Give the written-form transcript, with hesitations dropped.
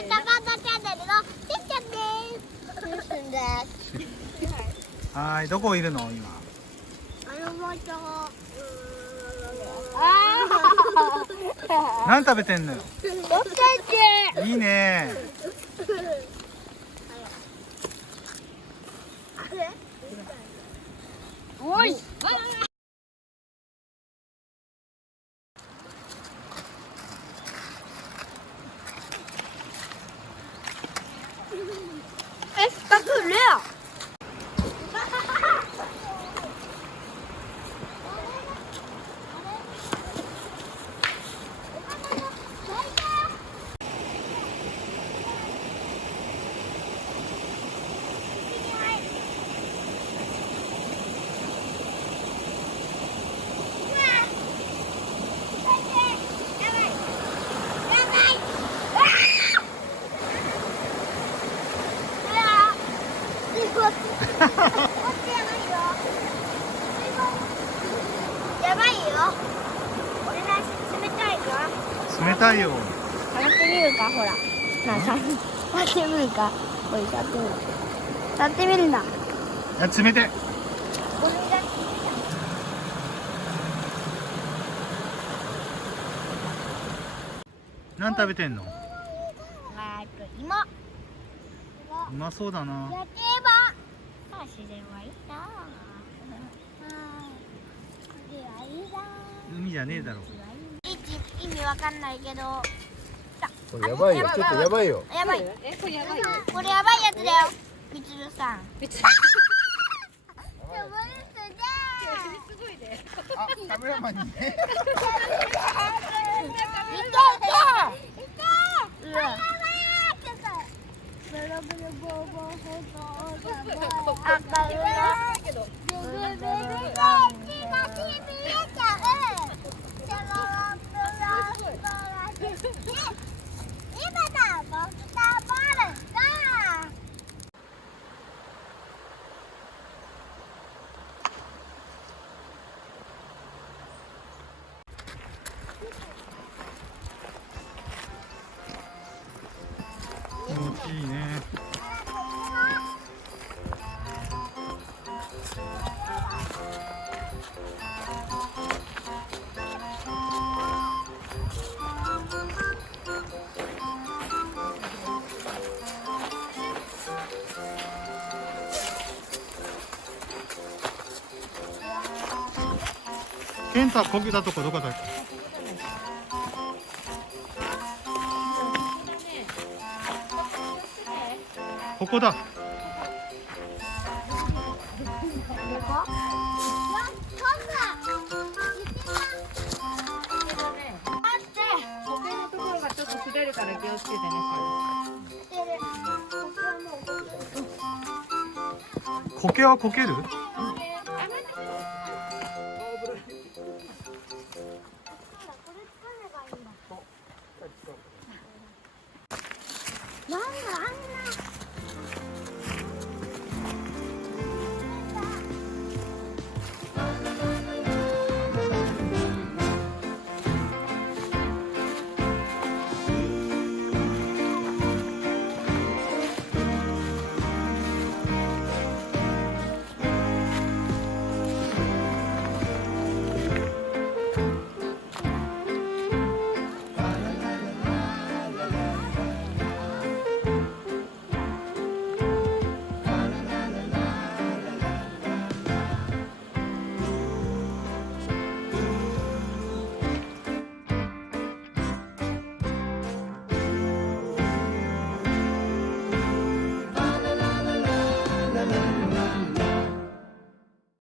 ネタパンダチャンネルのてっちゃんです。シュンです。はい、どこいるの今。もう一何食べてんのよ。度。いいね。おい。está culero.やばいよ。俺が冷たいよ。冷たいよ。触ってみるか、ほら。なあ、触ってみるか。おい、触ってみる。触ってみるな。いや、冷て。俺が何食べてんの。芋。うまそうだな。焼き芋。自然はいいな。海じゃねえだろ。意味わかんないけど。これやばいよ、ちょっとやばいよ。やばい。これやばいよ。これやばいやつだよ。みつるさん。別にすごいね。あ、カメラマンにね。気持ちいいね。ケンタこけたとこどこだっけ。ここだ。時計のところがちょっと滑るから気をつけてね。苔はこける。なんだあんな